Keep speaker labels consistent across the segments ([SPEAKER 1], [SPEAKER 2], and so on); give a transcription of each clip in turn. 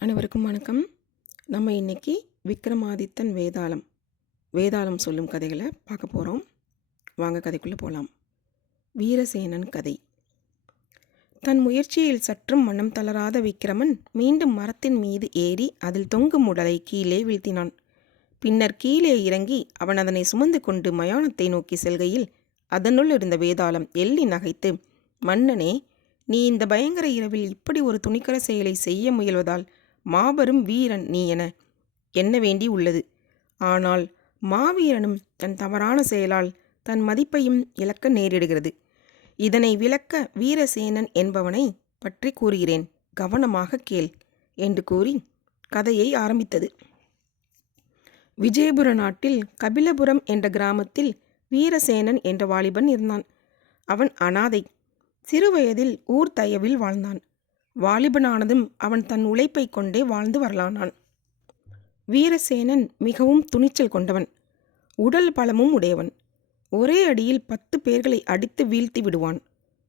[SPEAKER 1] அனைவருக்கும் வணக்கம். நம்ம இன்னைக்கு விக்ரமாதித்தன் வேதாளம் வேதாளம் சொல்லும் கதைகளை பார்க்க போகிறோம் வாங்க கதைக்குள்ளே போகலாம் வீரசேனன் கதை. தன் முயற்சியில் சற்றும் மனம் தளராத விக்கிரமன் மீண்டும் மரத்தின் மீது ஏறி அதில் தொங்கும் உடலை கீழே வீழ்த்தினான். பின்னர் கீழே இறங்கி அவன் அதனை சுமந்து கொண்டு மயானத்தை நோக்கி செல்கையில் அதனுள் இருந்த வேதாளம் எள்ளி நகைத்து மன்னனே நீ இந்த பயங்கர இரவில் இப்படி ஒரு துணிக்கர செயலை செய்ய முயல்வதால் மாபெரும் வீரன் நீ என எண்ண வேண்டி உள்ளது. ஆனால் மாவீரனும் தன் தவறான செயலால் தன் மதிப்பையும் இழக்க நேரிடுகிறது. இதனை விளக்க வீரசேனன் என்பவனை பற்றி கூறுகிறேன். கவனமாக கேள் என்று கூறி கதையை ஆரம்பித்தது. விஜயபுர நாட்டில் கபிலபுரம் என்ற கிராமத்தில் வீரசேனன் என்ற வாலிபன் இருந்தான். அவன் அனாதை. சிறுவயதில் ஊர் தயவில் வாழ்ந்தான். வாலிபனானதும் அவன் தன் உழைப்பை கொண்டே வாழ்ந்து வரலானான். வீரசேனன் மிகவும் துணிச்சல் கொண்டவன். உடல் பலமும் உடையவன். ஒரே அடியில் பத்து பேர்களை அடித்து வீழ்த்தி விடுவான்.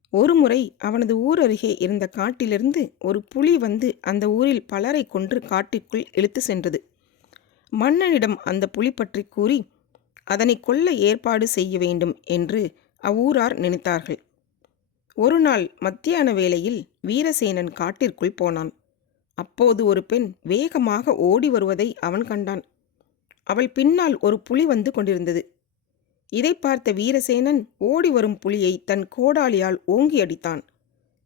[SPEAKER 1] ஒருமுறை அவனது ஊர் அருகே இருந்த காட்டிலிருந்து ஒரு புலி வந்து அந்த ஊரில் பலரை கொன்று காட்டிற்குள் இழுத்து சென்றது. மன்னனிடம் அந்த புலி பற்றி கூறி அதனை கொல்ல ஏற்பாடு செய்ய வேண்டும் என்று அவ்வூரார் நினைத்தார்கள். ஒரு நாள் மத்தியான வேளையில் வீரசேனன் காட்டிற்குள் போனான். அப்போது ஒரு பெண் வேகமாக ஓடி வருவதை அவன் கண்டான். அவள் பின்னால் ஒரு புலி வந்து கொண்டிருந்தது. இதை பார்த்த வீரசேனன் ஓடி வரும் புலியை தன் கோடாலியால் ஓங்கி அடித்தான்.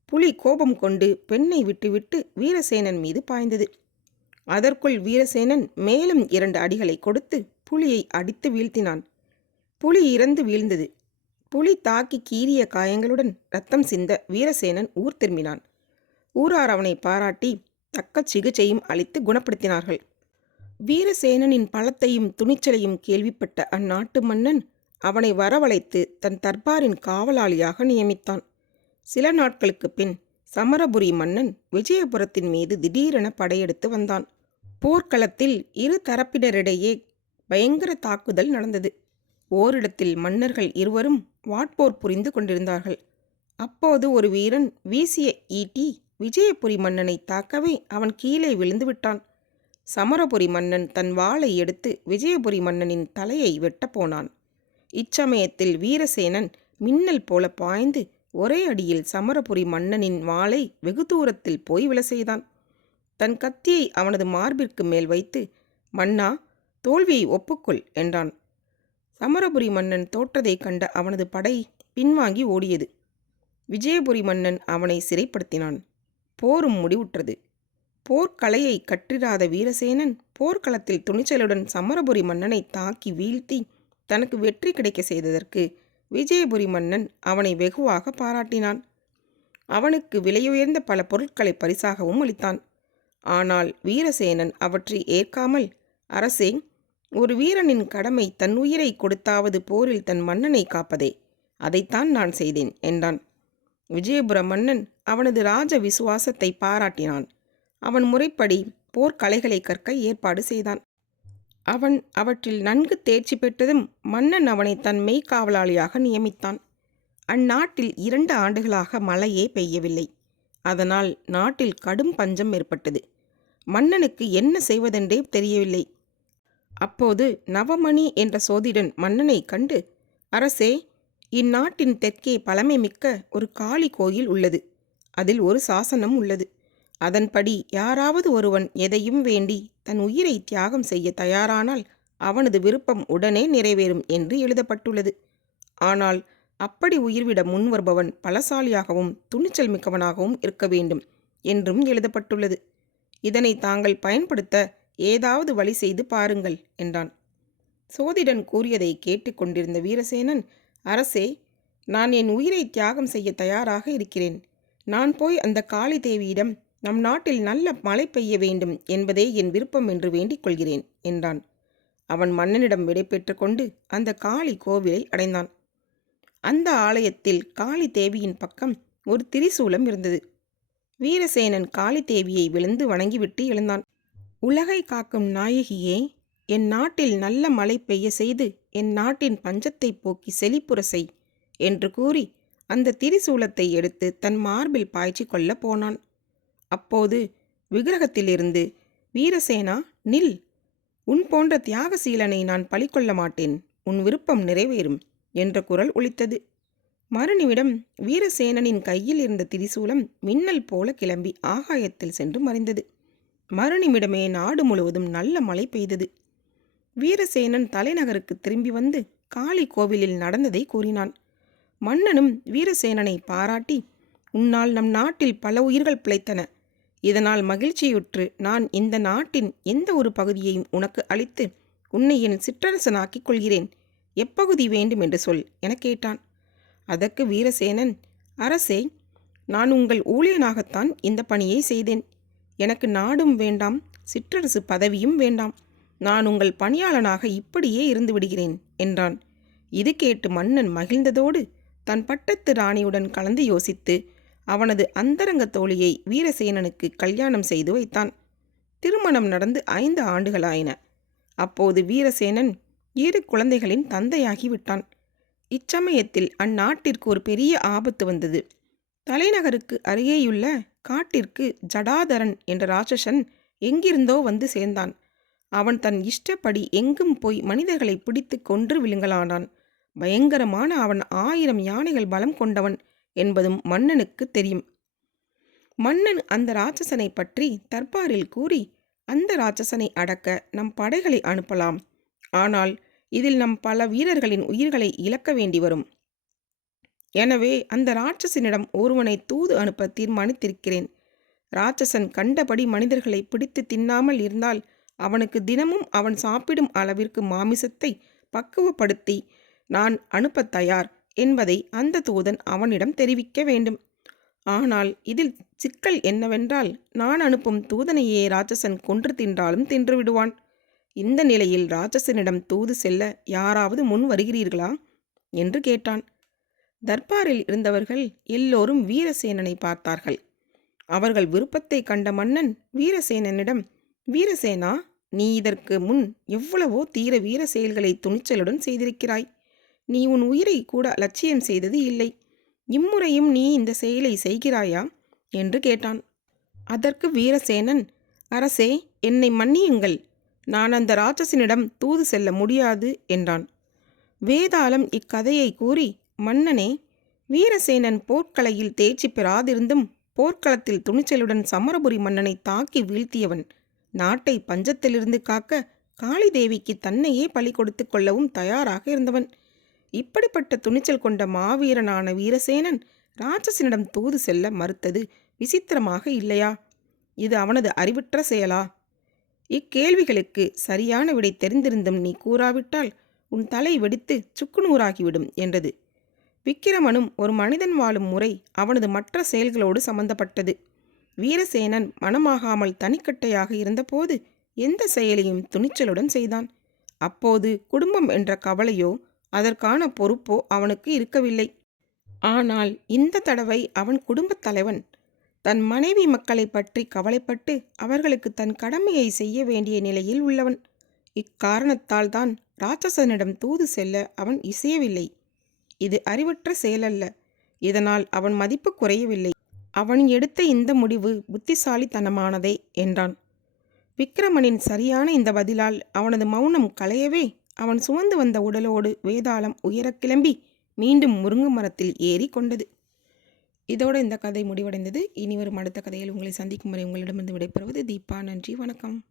[SPEAKER 1] புலி கோபம் கொண்டு பெண்ணை விட்டுவிட்டு வீரசேனன் மீது பாய்ந்தது. அதற்குள் வீரசேனன் மேலும் இரண்டு அடிகளை கொடுத்து புலியை அடித்து வீழ்த்தினான். புலி இறந்து வீழ்ந்தது. புலி தாக்கி கீறிய காயங்களுடன் ரத்தம் சிந்த வீரசேனன் ஊர் திரும்பினான். ஊரார் அவனை பாராட்டி தக்க சிகிச்சையும் அளித்து குணப்படுத்தினார்கள். வீரசேனனின் பலத்தையும் துணிச்சலையும் கேள்விப்பட்ட அந்நாட்டு மன்னன் அவனை வரவழைத்து தன் தர்பாரின் காவலாளியாக நியமித்தான். சில நாட்களுக்கு பின் சமரபுரி மன்னன் விஜயபுரத்தின் மீது திடீரென படையெடுத்து வந்தான். போர்க்களத்தில் இரு தரப்பினரிடையே பயங்கர தாக்குதல் நடந்தது. ஓரிடத்தில் மன்னர்கள் இருவரும் வாட்போர் புரிந்து கொண்டிருந்தார்கள். அப்போது ஒரு வீரன் வீசிய ஈட்டி விஜயபுரி மன்னனை தாக்கவே அவன் கீழே விழுந்து விட்டான். சமரபுரி மன்னன் தன் வாளை எடுத்து விஜயபுரி மன்னனின் தலையை வெட்டப் போனான். இச்சமயத்தில் வீரசேனன் மின்னல் போல பாய்ந்து ஒரே அடியில் சமரபுரி மன்னனின் வாளை வெகு தூரத்தில் போய் விழ செய்தான். தன் கத்தியை அவனது மார்பிற்கு மேல் வைத்து மன்னா தோல்வியை ஒப்புக்கொள் என்றான். சமரபுரி மன்னன் தோற்றதைக் கண்ட அவனது படை பின்வாங்கி ஓடியது. விஜயபுரி மன்னன் அவனை சிறைப்படுத்தினான். போரும் முடிவுற்றது. போர்க்கலையை கற்றிராத வீரசேனன் போர்க்களத்தில் துணிச்சலுடன் சமரபுரி மன்னனை தாக்கி வீழ்த்தி தனக்கு வெற்றி கிடைக்க செய்ததற்கு விஜயபுரி மன்னன் அவனை வெகுவாக பாராட்டினான். அவனுக்கு விலையுயர்ந்த பல பொருட்களை பரிசாகவும் அளித்தான். ஆனால் வீரசேனன் அவற்றை ஏற்காமல் அரசே ஒரு வீரனின் கடமை தன் உயிரை கொடுத்தாவது போரில் தன் மன்னனை காப்பதே. அதைத்தான் நான் செய்தேன் என்றான். விஜயபுர மன்னன் அவனது ராஜ விசுவாசத்தை பாராட்டினான். அவன் முறைப்படி போர்க்கலைகளை கற்க ஏற்பாடு செய்தான். அவன் அவற்றில் நன்கு தேர்ச்சி பெற்றதும் மன்னன் அவனை தன் மெய்க்காவலாளியாக நியமித்தான். அந்நாட்டில் இரண்டு ஆண்டுகளாக மழையே பெய்யவில்லை. அதனால் நாட்டில் கடும் பஞ்சம் ஏற்பட்டது. மன்னனுக்கு என்ன செய்வதென்றே தெரியவில்லை. அப்போது நவமணி என்ற சோதிடன் மன்னனை கண்டு அரசே இந்நாட்டின் தெற்கே பழமை மிக்க ஒரு காளி கோயில் உள்ளது. அதில் ஒரு சாசனம் உள்ளது. அதன்படி யாராவது ஒருவன் எதையும் வேண்டி தன் உயிரை தியாகம் செய்ய தயாரானால் அவனது விருப்பம் உடனே நிறைவேறும் என்று எழுதப்பட்டுள்ளது. ஆனால் அப்படி உயிர்விட முன்வருபவன் பலசாலியாகவும் துணிச்சல் மிக்கவனாகவும் இருக்க வேண்டும் என்றும் எழுதப்பட்டுள்ளது. இதனை தாங்கள் பயன்படுத்த ஏதாவது வழி செய்து பாருங்கள் என்றான். சோதிடன் கூறியதை கேட்டுக்கொண்டிருந்த வீரசேனன் அரசே நான் என் உயிரை தியாகம் செய்ய தயாராக இருக்கிறேன். நான் போய் அந்த காளி தேவியிடம் நம் நாட்டில் நல்ல மழை பெய்ய வேண்டும் என்பதே என் விருப்பம் என்று வேண்டிக் கொள்கிறேன் என்றான். அவன் மன்னனிடம் விடைபெற்று கொண்டு அந்த காளி கோவிலை அடைந்தான். அந்த ஆலயத்தில் காளி தேவியின் பக்கம் ஒரு திரிசூலம் இருந்தது. வீரசேனன் காளி தேவியை விழுந்து வணங்கிவிட்டு எழுந்தான். உலகை காக்கும் நாயகியே என் நாட்டில் நல்ல மழை பெய்ய செய்து என் நாட்டின் பஞ்சத்தை போக்கி செழிப்புற செய் என்று கூறி அந்த திரிசூலத்தை எடுத்து தன் மார்பில் பாய்ச்சி கொள்ள போனான். அப்போது விக்கிரகத்திலிருந்து வீரசேனா நில்! உன் போன்ற தியாகசீலனை நான் பழிக்கொள்ள மாட்டேன். உன் விருப்பம் நிறைவேறும் என்ற குரல் ஒலித்தது. மறுநிமிடம் வீரசேனனின் கையில் இருந்த திரிசூலம் மின்னல் போல கிளம்பி ஆகாயத்தில் சென்று மறைந்தது. மறுநிமிடமே நாடு முழுவதும் நல்ல மழை பெய்தது. வீரசேனன் தலைநகருக்கு திரும்பி வந்து காளி கோவிலில் நடந்ததை கூறினான். மன்னனும் வீரசேனனை பாராட்டி உன்னால் நம் நாட்டில் பல உயிர்கள் பிழைத்தன. இதனால் மகிழ்ச்சியுற்று நான் இந்த நாட்டின் எந்த ஒரு பகுதியையும் உனக்கு அளித்து உன்னை என் சிற்றரசனாக்கிக் கொள்கிறேன். எப்பகுதி வேண்டும் என்று சொல் எனக் கேட்டான். அதற்கு வீரசேனன் அரசே நான் உங்கள் ஊழியனாகத்தான் இந்த பணியை செய்தேன். எனக்கு நாடும் வேண்டாம் சிற்றரசு பதவியும் வேண்டாம். நான் உங்கள் பணியாளனாக இப்படியே இருந்து விடுகிறேன் என்றான். இது கேட்டு மன்னன் மகிழ்ந்ததோடு தன் பட்டத்து ராணியுடன் கலந்து யோசித்து அவனது அந்தரங்க தோழியை வீரசேனனுக்கு கல்யாணம் செய்து வைத்தான். திருமணம் நடந்து ஐந்து ஆண்டுகளாயின. அப்போது வீரசேனன் இரு குழந்தைகளின் தந்தையாகி விட்டான். இச்சமயத்தில் அந்நாட்டிற்கு ஒரு பெரிய ஆபத்து வந்தது. தலைநகருக்கு அருகேயுள்ள காட்டிற்கு ஜடாதரன் என்ற ராட்சசன் எங்கிருந்தோ வந்து சேர்ந்தான். அவன் தன் இஷ்டப்படி எங்கும் போய் மனிதர்களை பிடித்து கொன்று விழுங்கலானான். பயங்கரமான அவன் ஆயிரம் யானைகள் பலம் கொண்டவன் என்பதும் மன்னனுக்கு தெரியும். மன்னன் அந்த ராட்சசனை பற்றி தர்பாரில் கூறி அந்த ராட்சசனை அடக்க நம் படைகளை அனுப்பலாம். ஆனால் இதில் நம் பல வீரர்களின் உயிர்களை இழக்க வேண்டி வரும் எனவே அந்த ராட்சசனிடம் ஒருவனை தூது அனுப்ப தீர்மானித்திருக்கிறேன். ராட்சசன் கண்டபடி மனிதர்களை பிடித்து தின்னாமல் இருந்தால் அவனுக்கு தினமும் அவன் சாப்பிடும் அளவிற்கு மாமிசத்தை பக்குவப்படுத்தி நான் அனுப்பத் தயார் என்பதை அந்த தூதன் அவனிடம் தெரிவிக்க வேண்டும். ஆனால் இதில் சிக்கல் என்னவென்றால் நான் அனுப்பும் தூதனையே ராட்சசன் கொன்று தின்றாலும் தின்று விடுவான் இந்த நிலையில் ராட்சசனிடம் தூது செல்ல யாராவது முன் வருகிறீர்களா? என்று கேட்டான். தர்பாரில் இருந்தவர்கள் எல்லோரும் வீரசேனனை பார்த்தார்கள். அவர்கள் விருப்பத்தை கண்ட மன்னன் வீரசேனனிடம் வீரசேனா நீ இதற்கு முன் எவ்வளவோ தீர வீர செயல்களை துணிச்சலுடன் செய்திருக்கிறாய். நீ உன் உயிரை கூட லட்சியம் செய்தது இல்லை. இம்முறையும் நீ இந்த செயலை செய்கிறாயா? என்று கேட்டான். அதற்கு வீரசேனன் அரசே என்னை மன்னியுங்கள். நான் அந்த ராட்சசனிடம் தூது செல்ல முடியாது என்றான். வேதாளம் இக்கதையை கூறி மன்னனே வீரசேனன் போர்க்கலையில் தேர்ச்சி பெறாதிருந்தும் போர்க்களத்தில் துணிச்சலுடன் சமரபுரி மன்னனை தாக்கி வீழ்த்தியவன் நாட்டை பஞ்சத்திலிருந்து காக்க காளிதேவிக்கு தன்னையே பலி கொடுத்து கொள்ளவும் தயாராக இருந்தவன். இப்படிப்பட்ட துணிச்சல் கொண்ட மாவீரனான வீரசேனன் ராட்சசனிடம் தூது செல்ல மறுத்தது விசித்திரமாக இல்லையா? இது அவனது அறிவற்ற செயலா? இக்கேள்விகளுக்கு சரியான விடை தெரிந்திருந்தும் நீ கூறாவிட்டால் உன் தலை வெடித்து சுக்குநூறாகிவிடும் என்றது. விக்கிரமனும் ஒரு மனிதன் வாழும் முறை அவனது மற்ற செயல்களோடு சம்பந்தப்பட்டது. வீரசேனன் மனமாகாமல் தனிக்கட்டையாக இருந்தபோது எந்த செயலையும் துணிச்சலுடன் செய்தான். அப்போது குடும்பம் என்ற கவலையோ அதற்கான பொறுப்போ அவனுக்கு இருக்கவில்லை. ஆனால் இந்த தடவை அவன் குடும்பத் தலைவன். தன் மனைவி மக்களை பற்றி கவலைப்பட்டு அவர்களுக்கு தன் கடமையை செய்ய வேண்டிய நிலையில் உள்ளவன். இக்காரணத்தால் தான் ராட்சசனிடம் தூது செல்ல அவன் இசையவில்லை. இது அறிவற்ற செயலல்ல. இதனால் அவன் மதிப்பு குறையவில்லை. அவன் எடுத்த இந்த முடிவு புத்திசாலித்தனமானதே என்றான். விக்ரமனின் சரியான இந்த பதிலால் அவனது மௌனம் களையவே அவன் சுமந்து வந்த உடலோடு வேதாளம் உயரக் கிளம்பி மீண்டும் முருங்கு மரத்தில் ஏறி கொண்டது. இதோடு இந்த கதை முடிவடைந்தது. இனி வரும் அடுத்த கதையில் உங்களை சந்திக்கும் வரை உங்களிடமிருந்து விடைபெறுவது தீபா. நன்றி வணக்கம்.